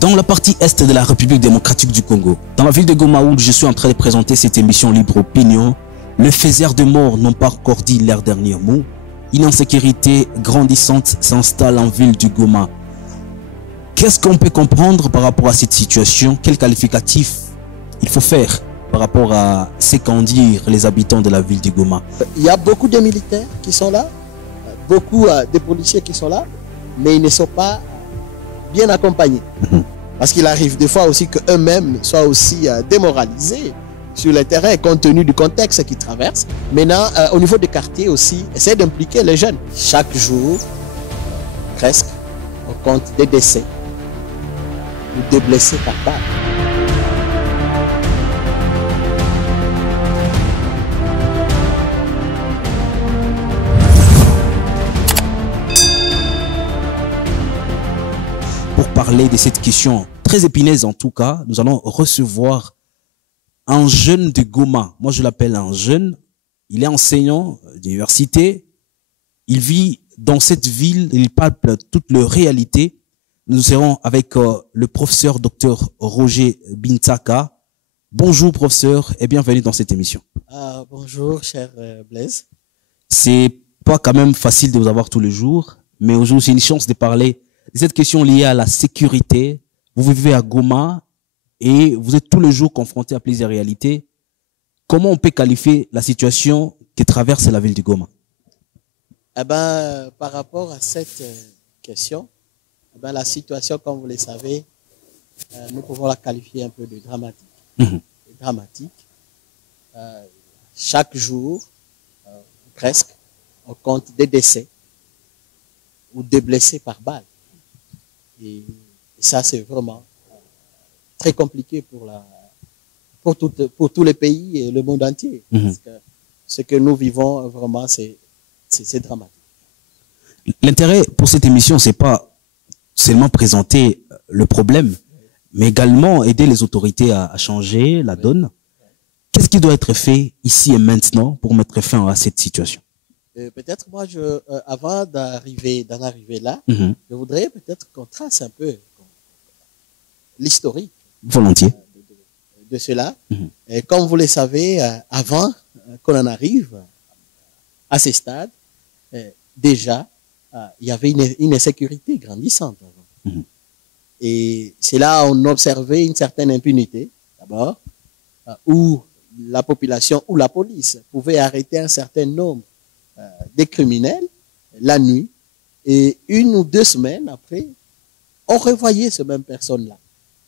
Dans la partie est de la République démocratique du Congo, dans la ville de Goma où je suis en train de présenter cette émission Libre Opinion, les faiseurs de morts n'ont pas encore dit leur dernier mot. Une insécurité grandissante s'installe en ville du Goma. Qu'est-ce qu'on peut comprendre par rapport à cette situation? Quel qualificatif il faut faire par rapport à ce qu'en dire les habitants de la ville du Goma? Il y a beaucoup de militaires qui sont là, beaucoup de policiers qui sont là, mais ils ne sont pas bien accompagnés. Parce qu'il arrive des fois aussi qu'eux-mêmes soient aussi démoralisés sur le terrain compte tenu du contexte qu'ils traversent. Maintenant, au niveau des quartiers aussi, essayer d'impliquer les jeunes. Chaque jour, presque, on compte des décès ou des blessés par balle. Pour parler de cette question très épineuse en tout cas, nous allons recevoir un jeune de Goma. Moi, je l'appelle un jeune. Il est enseignant d'université. Il vit dans cette ville. Il parle toute leur réalité. Nous serons avec le professeur Dr Roger Bintaka. Bonjour professeur et bienvenue dans cette émission. Bonjour cher Blaise. C'est pas quand même facile de vous avoir tous les jours, mais aujourd'hui c'est une chance de parler de cette question liée à la sécurité. Vous vivez à Goma et vous êtes tous les jours confronté à plusieurs réalités. Comment on peut qualifier la situation que traverse la ville de Goma? Par rapport à cette question, la situation, comme vous le savez, nous pouvons la qualifier un peu de dramatique. Chaque jour, presque, on compte des décès ou des blessés par balle. Et ça, c'est vraiment très compliqué pour tous les pays et le monde entier. Parce que ce que nous vivons, vraiment, c'est dramatique. L'intérêt pour cette émission, c'est pas seulement présenter le problème, mais également aider les autorités à changer la donne. Qu'est-ce qui doit être fait ici et maintenant pour mettre fin à cette situation? Peut-être moi, avant d'en arriver là, je voudrais peut-être qu'on trace un peu l'historique. Volontiers. De cela. Et comme vous le savez, avant qu'on en arrive à ces stades, déjà, il y avait une insécurité grandissante. Et c'est là où on observait une certaine impunité, d'abord, où la population ou la police pouvait arrêter un certain nombre des criminels la nuit, et 1 ou 2 semaines après, on revoyait ces mêmes personnes-là.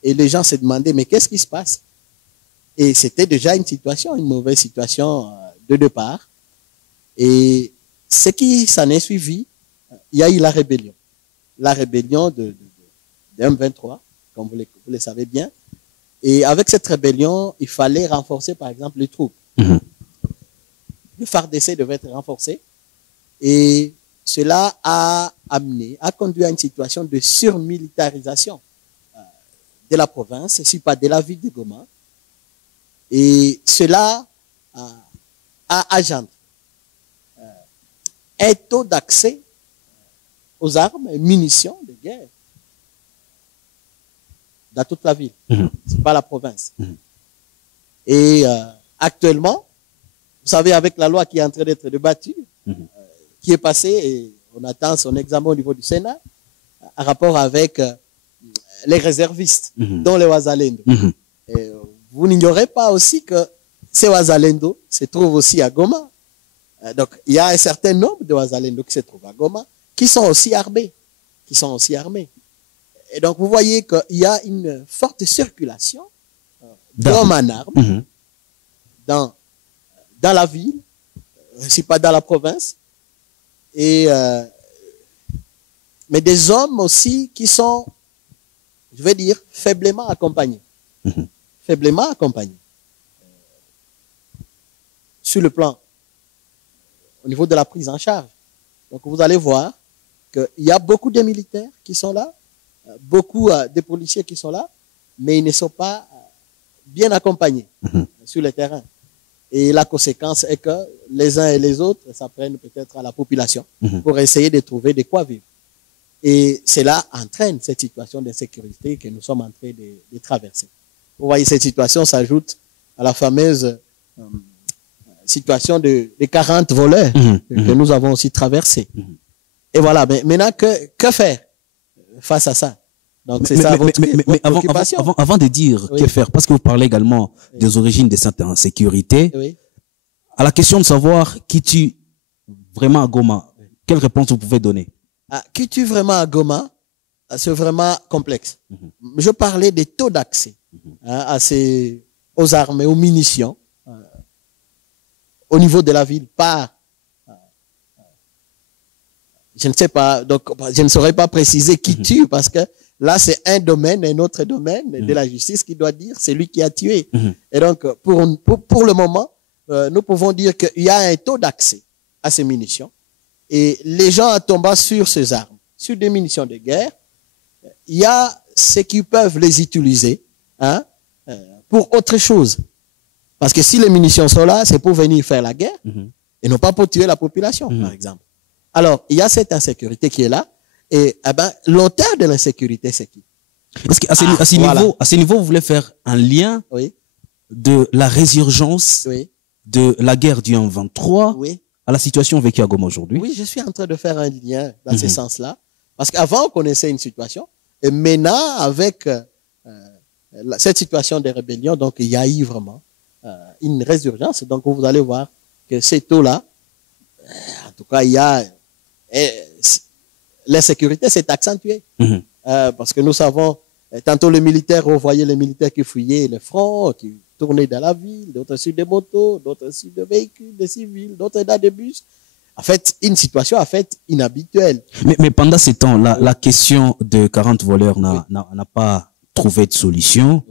Et les gens se demandaient, mais qu'est-ce qui se passe? Et c'était déjà une mauvaise situation de départ. Et ce qui s'en est suivi, il y a eu la rébellion. La rébellion de M23, comme vous le savez bien. Et avec cette rébellion, il fallait renforcer, par exemple, les troupes. Le FARDC devait être renforcé. Et cela a conduit à une situation de surmilitarisation de la province, si pas de la ville de Goma. Et cela a engendré un taux d'accès aux armes et munitions de guerre dans toute la ville. C'est pas la province. Et actuellement, vous savez, avec la loi qui est en train d'être débattue, qui est passée, et on attend son examen au niveau du Sénat, en rapport avec les réservistes, dont les Wazalendo. Vous n'ignorez pas aussi que ces Wazalendo se trouvent aussi à Goma. Donc, il y a un certain nombre de Wazalendo qui se trouvent à Goma, qui sont aussi armés. Et donc, vous voyez qu'il y a une forte circulation d'hommes en armes dans la ville, si pas dans la province, et mais des hommes aussi qui sont, je vais dire, faiblement accompagnés. Faiblement accompagnés. Sur le plan, au niveau de la prise en charge. Donc vous allez voir qu'il y a beaucoup de militaires qui sont là, beaucoup de policiers qui sont là, mais ils ne sont pas bien accompagnés sur le terrain. Et la conséquence est que les uns et les autres s'apprennent peut-être à la population pour essayer de trouver de quoi vivre. Et cela entraîne cette situation d'insécurité que nous sommes en train de traverser. Vous voyez, cette situation s'ajoute à la fameuse situation des 40 voleurs que nous avons aussi traversés. Et voilà, mais maintenant, que faire face à ça? Donc, c'est ça votre préoccupation. Avant de dire que faire, parce que vous parlez également des origines de cette insécurité, à la question de savoir qui tue vraiment à Goma, quelle réponse vous pouvez donner? Qui tue vraiment à Goma, c'est vraiment complexe. Je parlais des taux d'accès aux armes et aux munitions au niveau de la ville par je ne sais pas, donc je ne saurais pas préciser qui tue parce que là c'est un domaine, un autre domaine de la justice qui doit dire c'est lui qui a tué. Et donc pour le moment, nous pouvons dire qu'il y a un taux d'accès à ces munitions et les gens tombant sur ces armes, sur des munitions de guerre, il y a ceux qui peuvent les utiliser pour autre chose. Parce que si les munitions sont là, c'est pour venir faire la guerre et non pas pour tuer la population, par exemple. Alors, il y a cette insécurité qui est là. Et l'auteur de l'insécurité, c'est qui? Est-ce qu'à ce niveau, vous voulez faire un lien de la résurgence de la guerre du 1-23 à la situation vécue à Goma aujourd'hui? Oui, je suis en train de faire un lien dans ce sens-là. Parce qu'avant, on connaissait une situation. Et maintenant, avec cette situation de rébellion, donc il y a eu vraiment une résurgence. Donc, vous allez voir que ces taux-là, en tout cas, il y a l'insécurité s'est accentuée. Parce que nous savons, tantôt les militaires, vous voyez les militaires qui fouillaient les fronts, qui tournaient dans la ville, d'autres sur des motos, d'autres sur des véhicules, des civils, d'autres dans des bus. En fait, une situation inhabituelle. Mais pendant ces temps, la question de 40 voleurs n'a pas trouvé de solution.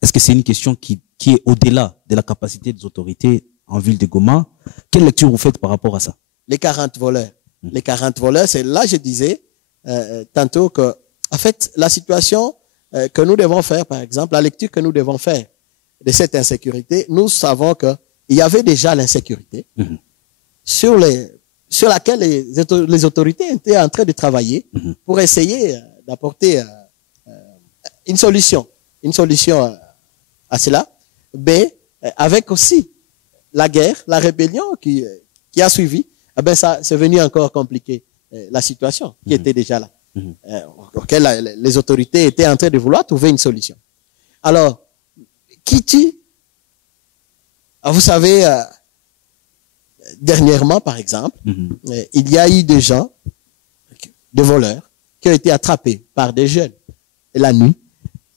Est-ce que c'est une question qui est au-delà de la capacité des autorités en ville de Goma? Quelle lecture vous faites par rapport à ça? Les 40 voleurs. Les 40 voleurs, c'est là, je disais, tantôt que, en fait, la situation que nous devons faire, par exemple, la lecture que nous devons faire de cette insécurité, nous savons que il y avait déjà l'insécurité sur laquelle les autorités étaient en train de travailler pour essayer d'apporter une solution à cela, mais avec aussi la guerre, la rébellion qui a suivi, ça c'est venu encore compliquer la situation qui était déjà là, auquel les autorités étaient en train de vouloir trouver une solution. Alors, qui tue? Vous savez, dernièrement, par exemple, il y a eu des gens, des voleurs, qui ont été attrapés par des jeunes la nuit.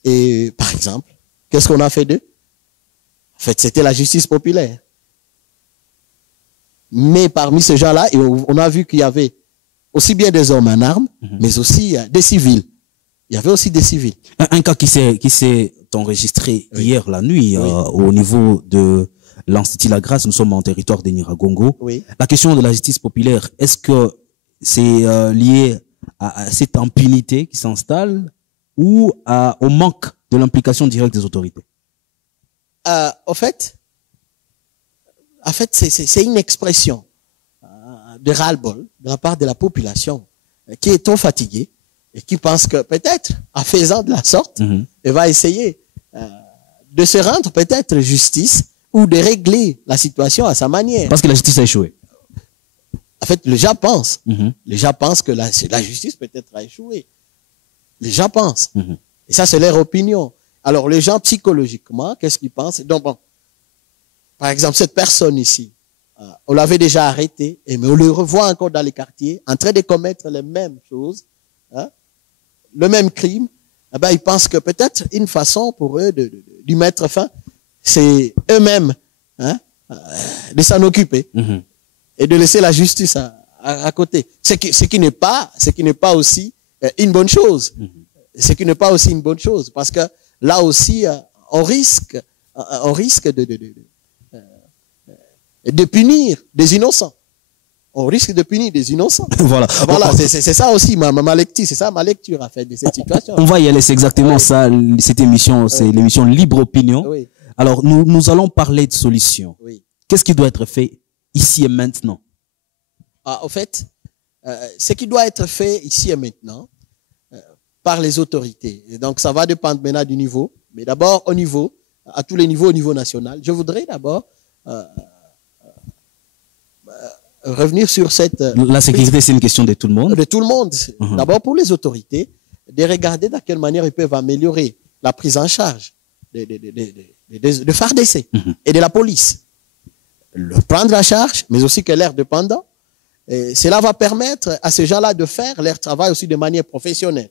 Et par exemple, qu'est-ce qu'on a fait d'eux? En fait, c'était la justice populaire. Mais parmi ces gens-là, on a vu qu'il y avait aussi bien des hommes en armes, mais aussi des civils. Il y avait aussi des civils. Un cas qui s'est enregistré hier la nuit au niveau de l'Institut La Grâce. Nous sommes en territoire de Nyiragongo. La question de la justice populaire, est-ce que c'est lié à cette impunité qui s'installe ou au manque de l'implication directe des autorités? En fait, c'est une expression de ras-le-bol de la part de la population qui est trop fatiguée et qui pense que peut-être, en faisant de la sorte, elle va essayer de se rendre peut-être justice ou de régler la situation à sa manière. Parce que la justice a échoué. En fait, les gens pensent. Les gens pensent que la justice peut-être a échoué. Les gens pensent. Et ça, c'est leur opinion. Alors, les gens, psychologiquement, qu'est-ce qu'ils pensent? Donc, bon, par exemple, cette personne ici, on l'avait déjà arrêté, mais on le revoit encore dans les quartiers, en train de commettre les mêmes choses, le même crime. Ils pensent que peut-être une façon pour eux de lui mettre fin, c'est eux-mêmes de s'en occuper et de laisser la justice à côté. Ce qui n'est pas aussi une bonne chose. Ce qui n'est pas aussi une bonne chose, parce que là aussi, on risque de punir des innocents. On risque de punir des innocents. Voilà. C'est ça aussi ma lecture. C'est ça ma lecture en fait de cette situation. On va y aller, c'est exactement ça. Cette émission, c'est l'émission Libre Opinion. Alors, nous allons parler de solutions. Qu'est-ce qui doit être fait ici et maintenant? En fait, ce qui doit être fait ici et maintenant, par les autorités. Et donc, ça va dépendre maintenant du niveau. Mais d'abord, à tous les niveaux, au niveau national, je voudrais d'abord revenir sur cette... La sécurité, c'est une question de tout le monde. De tout le monde. D'abord, pour les autorités, de regarder de quelle manière ils peuvent améliorer la prise en charge de FARDC et de la police. Le prendre en charge, mais aussi que l'air dépendant. Et cela va permettre à ces gens-là de faire leur travail aussi de manière professionnelle.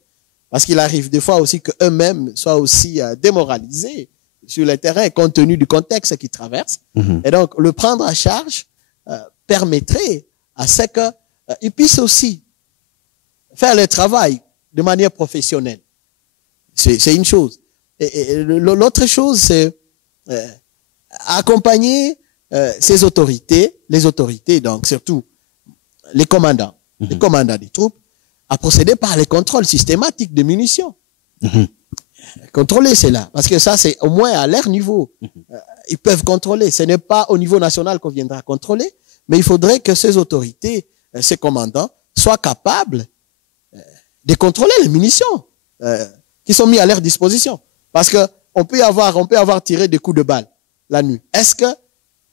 Parce qu'il arrive des fois aussi qu'eux-mêmes soient aussi démoralisés sur le terrain compte tenu du contexte qu'ils traversent. Et donc, le prendre en charge permettrait à ce qu'ils puissent aussi faire leur travail de manière professionnelle. C'est une chose. Et l'autre chose, c'est accompagner ces autorités, les autorités, donc surtout les commandants des troupes, à procéder par les contrôles systématiques de munitions. Contrôler cela, parce que ça, c'est au moins à leur niveau. Ils peuvent contrôler. Ce n'est pas au niveau national qu'on viendra contrôler, mais il faudrait que ces autorités, ces commandants, soient capables de contrôler les munitions qui sont mises à leur disposition. Parce que on peut avoir tiré des coups de balle la nuit. Est-ce que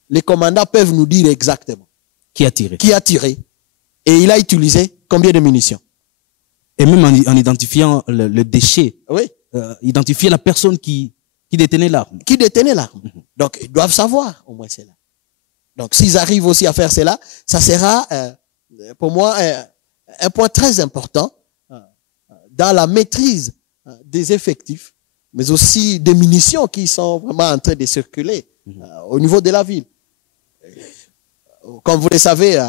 les commandants peuvent nous dire exactement qui a tiré? Qui a tiré? Et il a utilisé combien de munitions? Et même en identifiant le déchet, oui. Identifier la personne qui détenait l'arme. Qui détenait l'arme. Donc, ils doivent savoir au moins cela. Donc, s'ils arrivent aussi à faire cela, ça sera, pour moi, un point très important dans la maîtrise des effectifs, mais aussi des munitions qui sont vraiment en train de circuler au niveau de la ville. Comme vous le savez,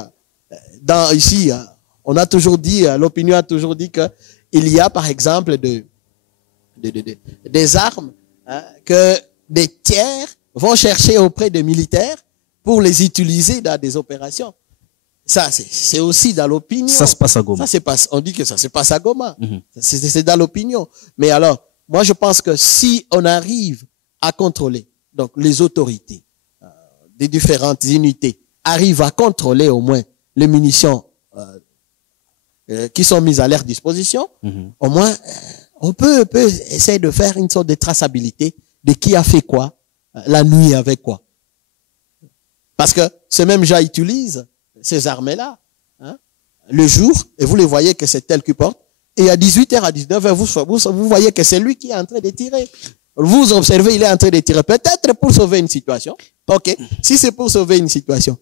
ici, on a toujours dit, l'opinion a toujours dit que il y a, par exemple, des armes que des tiers vont chercher auprès des militaires pour les utiliser dans des opérations. Ça, c'est aussi dans l'opinion. Ça se passe à Goma. On dit que ça se passe à Goma. C'est dans l'opinion. Mais alors, moi, je pense que si on arrive à contrôler, donc les autorités des différentes unités arrivent à contrôler au moins les munitions qui sont mises à leur disposition, au moins, on peut essayer de faire une sorte de traçabilité de qui a fait quoi, la nuit avec quoi. Parce que ces mêmes gens utilisent ces armes-là, le jour, et vous les voyez que c'est tel qui porte, et à 18h, à 19h, vous voyez que c'est lui qui est en train de tirer. Vous observez, il est en train de tirer, peut-être pour sauver une situation. Ok, si c'est pour sauver une situation.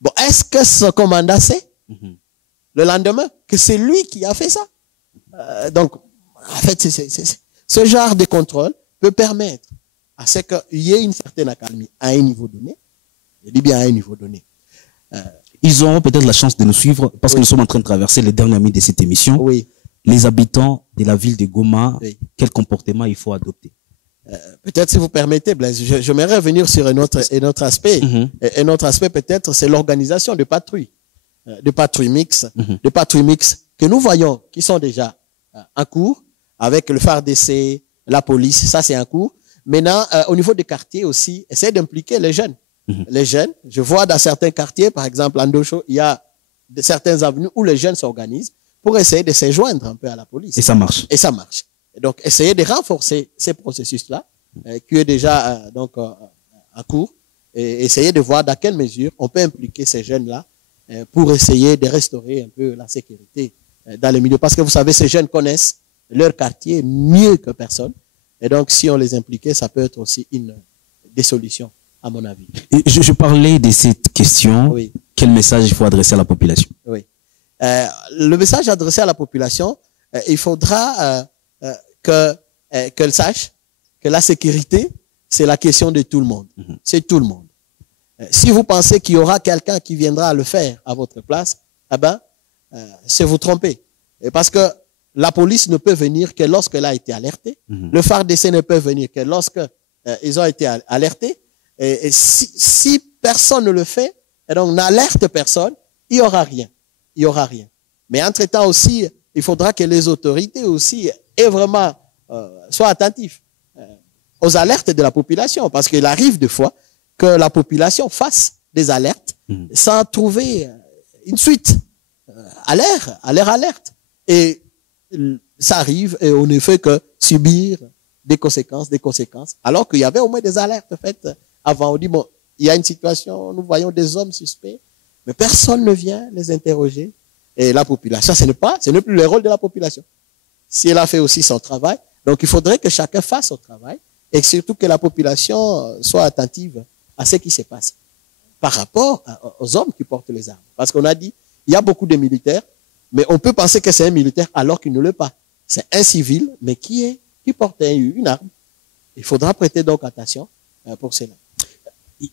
Bon, est-ce que ce commandant sait, le lendemain, que c'est lui qui a fait ça? Donc, en fait, ce genre de contrôle peut permettre à ce qu'il y ait une certaine accalmie à un niveau donné. Je dis bien à un niveau donné. Ils auront peut-être la chance de nous suivre parce que nous sommes en train de traverser les dernières minutes de cette émission. Oui. Les habitants de la ville de Goma, quel comportement il faut adopter? Peut-être si vous permettez, Blaise, j'aimerais revenir sur un autre aspect. Un autre aspect peut-être, c'est l'organisation de patrouilles mixtes, de patrouilles mixtes que nous voyons, qui sont déjà en cours avec le FARDC, la police, ça c'est en cours. Maintenant, au niveau des quartiers aussi, essayer d'impliquer les jeunes. Les jeunes, je vois dans certains quartiers, par exemple en Docho, il y a certaines avenues où les jeunes s'organisent pour essayer de se joindre un peu à la police. Et ça marche. Et ça marche. Et donc, essayer de renforcer ces processus-là, qui est déjà en cours, et essayer de voir dans quelle mesure on peut impliquer ces jeunes-là pour essayer de restaurer un peu la sécurité dans les milieux. Parce que vous savez, ces jeunes connaissent leur quartier mieux que personne. Et donc, si on les impliquait, ça peut être aussi des solutions, à mon avis. Et je parlais de cette question. Oui. Quel message il faut adresser à la population? Oui. Le message adressé à la population, il faudra qu'elle sache que la sécurité, c'est la question de tout le monde. C'est tout le monde. Si vous pensez qu'il y aura quelqu'un qui viendra le faire à votre place, eh ben, c'est vous tromper. Et parce que la police ne peut venir que lorsqu'elle a été alertée. Le FARDC ne peut venir que lorsque ils ont été alertés. Et si personne ne le fait, et donc n'alerte personne, il y aura rien. Il y aura rien. Mais entre-temps aussi, il faudra que les autorités aussi aient vraiment soient attentifs aux alertes de la population, parce qu'il arrive des fois que la population fasse des alertes sans trouver une suite à leur alerte. Et ça arrive et on ne fait que subir des conséquences, alors qu'il y avait au moins des alertes faites avant. On dit, bon, il y a une situation, nous voyons des hommes suspects, mais personne ne vient les interroger. Et la population, ce n'est plus le rôle de la population. Si elle a fait aussi son travail, donc il faudrait que chacun fasse son travail et surtout que la population soit attentive à ce qui se passe par rapport aux hommes qui portent les armes. Parce qu'on a dit, il y a beaucoup de militaires, mais on peut penser que c'est un militaire alors qu'il ne l'est pas. C'est un civil, mais qui porte une arme. Il faudra prêter donc attention pour cela.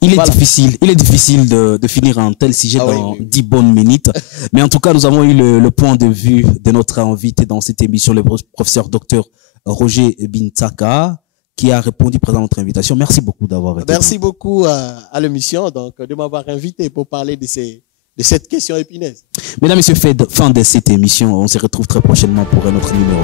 Il est difficile de finir un tel sujet dans 10 bonnes minutes. Mais en tout cas, nous avons eu le point de vue de notre invité dans cette émission, le professeur docteur Roger Bintsaka, qui a répondu présent à notre invitation. Merci beaucoup d'avoir été. Merci beaucoup à l'émission, donc, de m'avoir invité pour parler de cette question épineuse. Mesdames et messieurs, fin de cette émission. On se retrouve très prochainement pour un autre numéro.